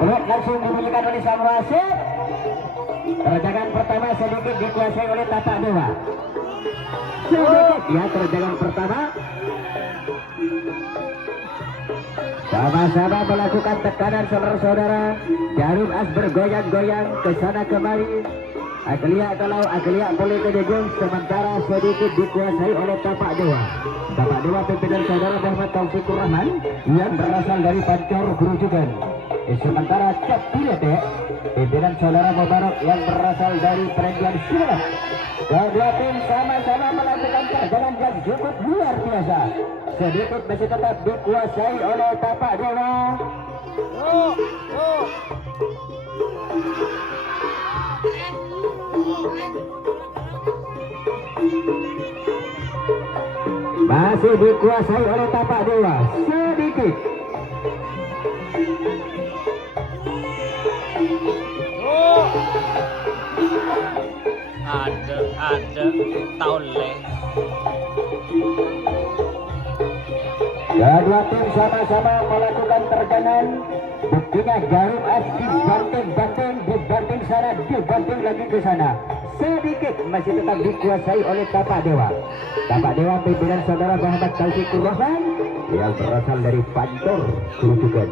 Peluit langsung dibunyikan oleh Sang Rasid. Terjangan pertama sedikit dikuasai oleh Tapak Dewa. Sedikit ya terjangan pertama. Sama-sama melakukan tekanan saudara-saudara. Jarum as bergoyang-goyang ke sana kemari. Aglia boleh kedegong, sementara sedikit dikuasai oleh Tapak Dewa. Tapak Dewa pimpinan saudara Muhammad Taufikur Rahman yang berasal dari Pancor Gerujukan. Sementara Cap Pilete pimpinan saudara Mubarak yang berasal dari Perendian Surat. Kedua tim sama-sama melakukan perjalanan yang cukup luar biasa. Sedikit masih tetap dikuasai oleh Tapak Dewa. Masih dikuasai oleh Tapak Dewa sedikit. Ada taule. Kedua tim sama-sama melakukan terjangan. Buktinya jarum as dibanting sana, dibanting lagi ke sana. Sedikit masih tetap dikuasai oleh Tapak Dewa. Tapak Dewa pimpinan saudara Muhammad Taufikur Rahman yang berasal dari Pancor Gerujukan.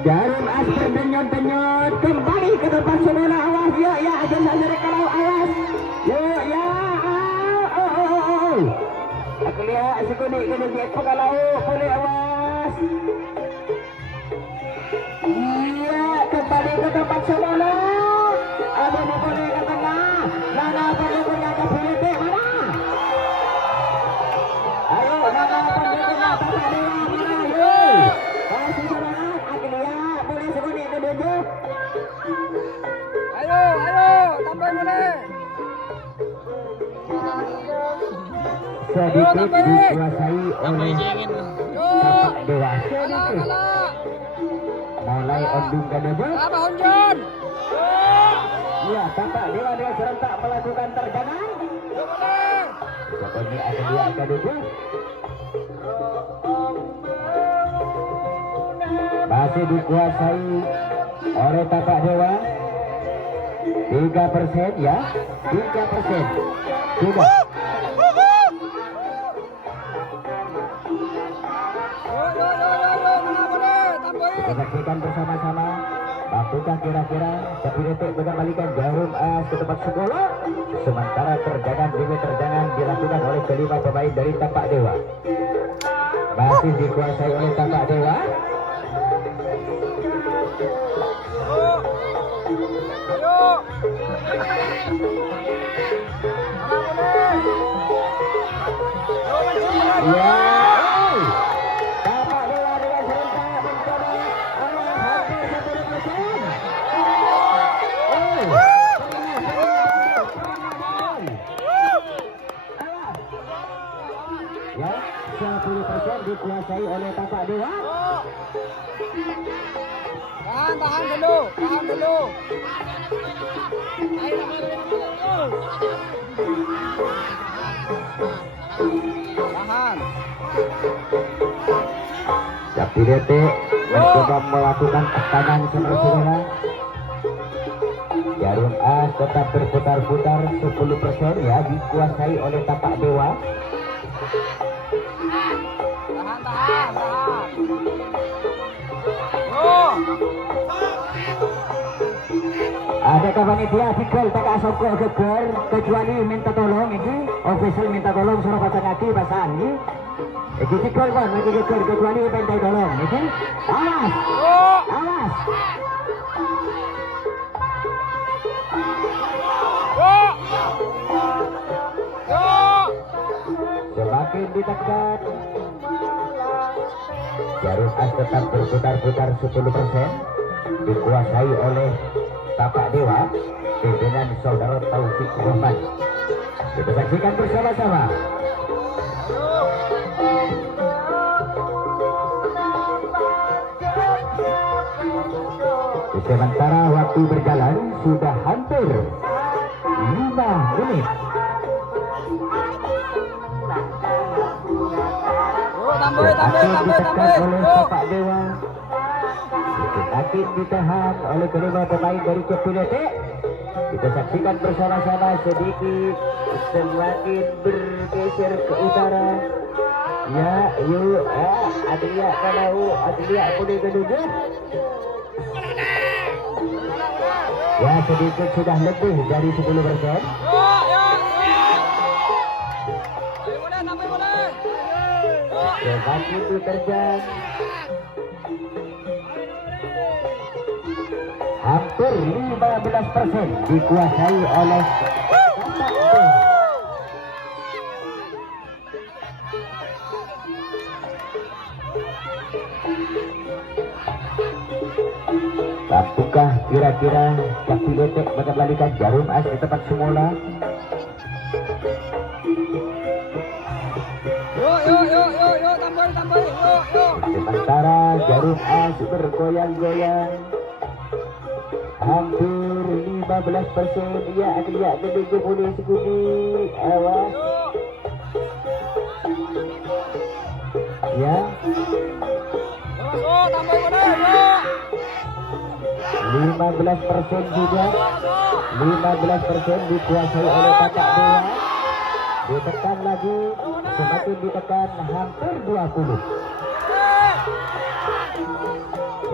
Jarum as berdenyut-denyut kembali ke tempat semula. Awas ya aja saja kalau awas. Ya aku lihat sekunik kena jet kalau boleh awas. Iya kembali ke tempat semula. Ada ni boleh ke tengah. Nana boleh punya ke Pilete mana? Ayo Nana boleh punya Tapak Dewa mana? Ayo. Masih semangat. Aku lihat boleh sekunik ke dua. Ayo, tambah boleh. Sedikit dikuasai oleh Tapak Dewa. Sedikit mulai ondung ke dua. Apa Honjon? Ya, Tapak Dewa dia serentak melakukan terjangan. Seperti ada dia ke dua. Masih dikuasai oleh Tapak Dewa. 3% ya, 3%. Sudah. Kita saksikan bersama-sama. Mampukah kira-kira tapi detik mengembalikan jarum as ke tempat sekolah. Sementara demi terjangan dilakukan oleh kelima pemain dari Tapak Dewa. Masih dikuasai oleh Tapak Dewa. Ya, Tapak Dewa dengan serentak mencoba hampir 10%. Ya, 10% dikuasai oleh Tapak Dewa. Tahan dulu. Tahan. Tapi detik mencoba melakukan tekanan saudara-saudara. Jarum as tetap berputar-putar 10% ya dikuasai oleh Tapak Dewa. Tahan. Adakah panitia pikul tak asok geger kecuali minta tolong ini official minta tolong suruh baca ngaki bahasan ini. Iki pikul kan lagi geger kecuali minta tolong ini. Awas. Semakin ditekan. Jarum as tetap berputar-putar 10% dikuasai oleh Tapak Dewa pimpinan saudara Taufik Rahman. Kita saksikan bersama-sama. Sementara waktu berjalan sudah hampir 5 menit. Tambah Semakin ditekan oleh Yuk. Tapak Dewa. Semakin ditahan oleh kelima pemain dari Cepilete. Kita saksikan bersama-sama sedikit semakin bergeser ke utara. Ya, yuk, Adlia kalau Adlia boleh kedua. Ya, sedikit sudah lebih dari 10%. Yuk, yuk, yuk. Tambah boleh. Yuk. Semakin diterjang. Hampir 15% dikuasai oleh Tapak Dewa. Apakah kira-kira Cepilete mengembalikan Jarum As di tempat semula? Yuk, tambah. Yuk. Sementara Jarum As bergoyang-goyang hampir 15%. Ia akan lihat ke boleh seguni. Awas. Ya, Yuk, tambah boleh. Yuk. 15% juga. 15% dikuasai oleh Tapak Dewa. Ditekan lagi, semakin ditekan hampir 20.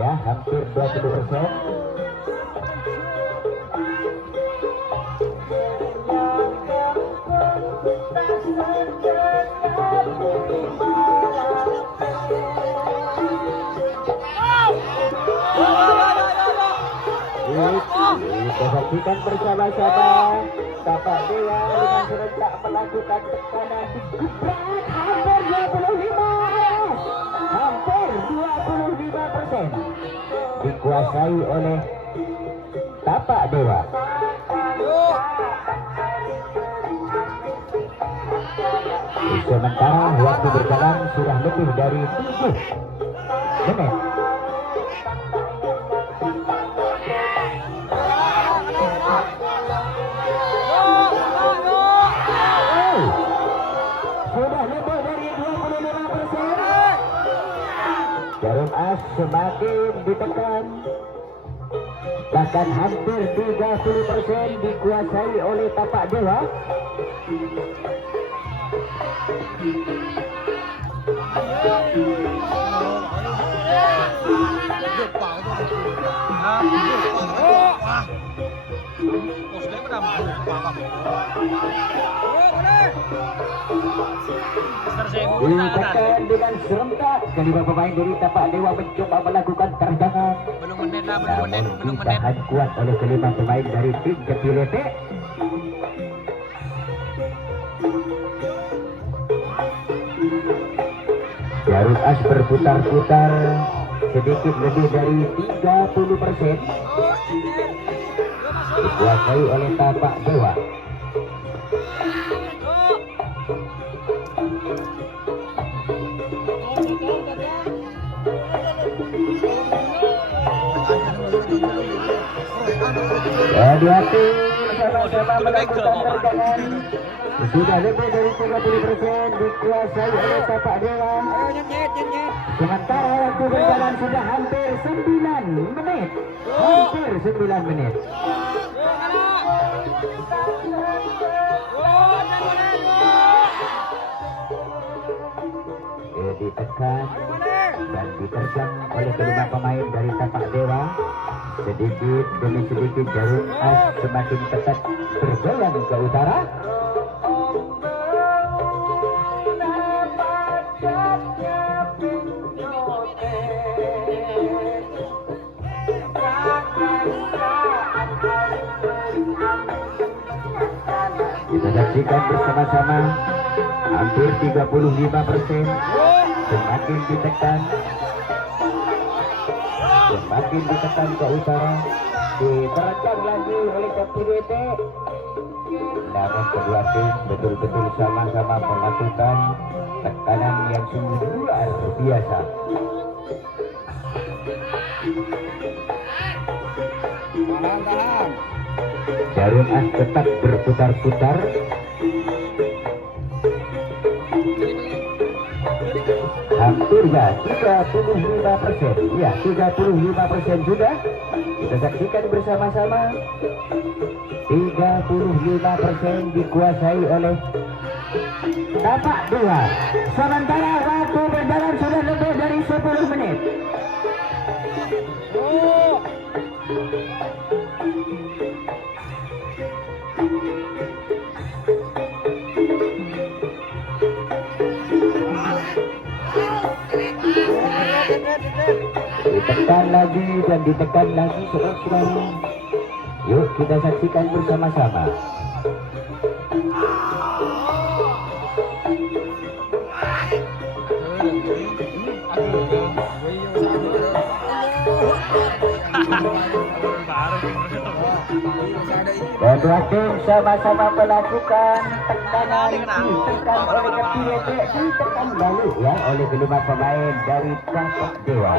Ya, hampir 20%. Kita saksikan bersama-sama Tapak Dewa dengan serentak melakukan tekanan di gebrak hampir 25. Hampir 25% dikuasai oleh Tapak Dewa. Sementara waktu berjalan sudah lebih dari 7 menit. Sudah lebih dari 25%. Jarum As semakin ditekan. Bahkan hampir 30% dikuasai oleh Tapak Dewa. Ditekan dengan serentak. Kelima pemain dari Tapak Dewa mencoba melakukan terjangan. Belum menit lah, Namun belum menit. ditahan kuat oleh kelima pemain dari tim Cepilete. Jarum As berputar-putar sedikit lebih dari 30% dikuasai oleh Tapak Dewa. Hati-hati sama-sama melakukan terjangan. Sudah lebih dari 30% dikuasai oleh Tapak Dewa. Ayo nyet. Sementara waktu berjalan sudah hampir 9 menit. Hampir 9 menit. Ditekan dan diterjang oleh kelima pemain dari Tapak Dewa. Sedikit demi sedikit Jarum As semakin ketat bergoyang ke utara. Kita saksikan bersama-sama hampir 35% semakin ditekan ke utara, diterjang lagi oleh Cepilete. Namun kedua tim betul-betul sama-sama melakukan tekanan yang sungguh luar biasa. Tahan. Jarum As tetap berputar-putar. Hampir Surga 35%. Ya, 35% sudah. Kita saksikan bersama-sama. 35% dikuasai oleh tapak 2. Sementara waktu berjalan sudah lebih dari 10 menit. Ditekan lagi dan ditekan lagi, saudara-saudara. Yuk kita saksikan bersama-sama. Kedua tim sama-sama melakukan tekanan, ditekan oleh ketiga, ditekan balik ya oleh kelima pemain dari Tapak Dewa.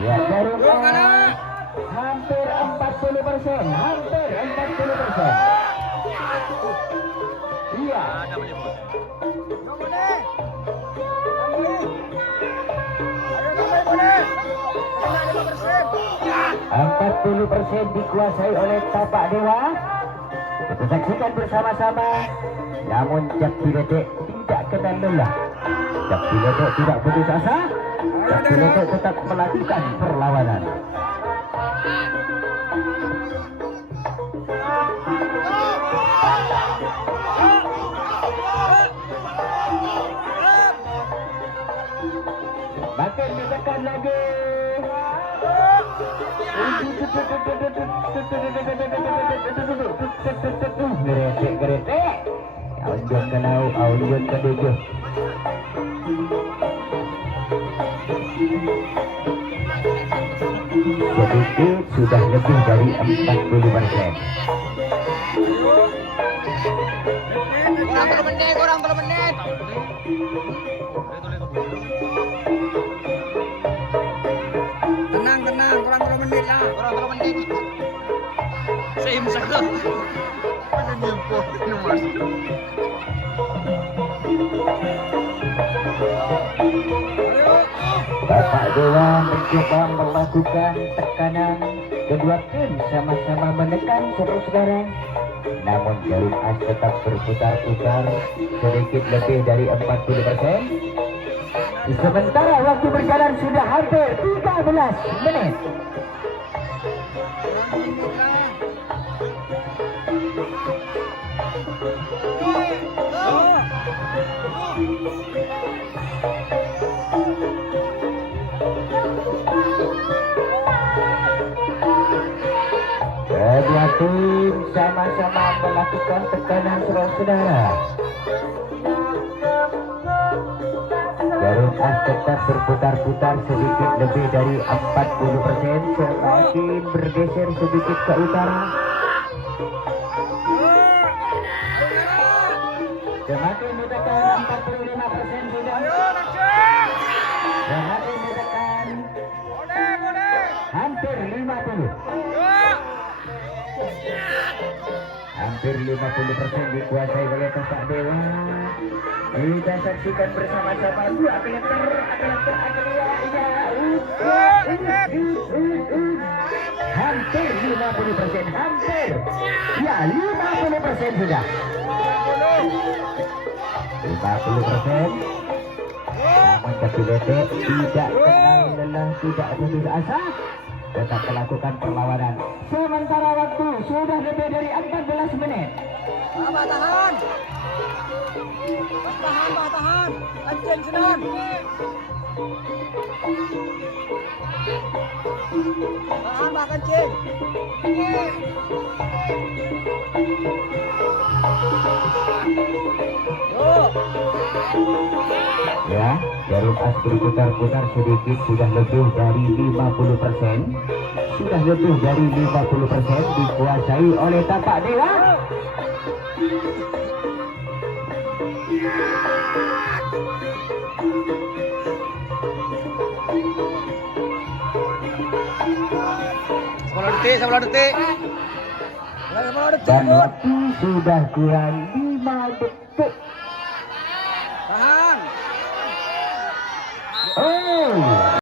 Ya, jarum hampir 40%, hampir 40%. Iya. 40% dikuasai oleh Tapak Dewa. Kita saksikan bersama-sama. Namun Jak Piletek tidak kenal lelah. Jak Piletek tidak putus asa. Jak Piletek tetap melakukan perlawanan. Makin ditekan lagi. Geretek. Aunjun ke laut, aunjun ke tujuh. Sedikit sudah lebih dari 40%. Kurang 10 menit. Tenang, kurang 10 menit lah. Kurang 10 menit. Seimsak loh. Ada nyempoh nomor. Tapak Dewa mencoba melakukan tekanan. Kedua tim sama-sama menekan saudara-saudara. Namun jarum as tetap berputar-putar sedikit lebih dari 40%. Sementara waktu berjalan sudah hampir 13 menit. Kedua tim sama-sama melakukan tekanan saudara-saudara. Jarum as tetap berputar-putar sedikit lebih dari 40%. Semakin bergeser sedikit ke utara. Semakin ditekan 45% sudah. Semakin ditekan hampir 50. Hampir 50% dikuasai oleh Tapak Dewa. Kita saksikan bersama-sama. Dua kilometer, hampir 50%, hampir. Ya, 50% sudah. 50%. Namun Piletek tidak kenal lelah, tidak putus asa, tetap melakukan perlawanan. Sementara waktu sudah lebih dari 14 menit. Abah tahan. Tahan. Kancing Sinan. Tahan Bah kancing. Ya, jarum as berputar-putar sedikit, sudah lebih dari 50%. Sudah lebih dari 50% dikuasai oleh Tapak Dewa. Sepuluh detik. Dan waktu sudah kurang 5 detik. Oh,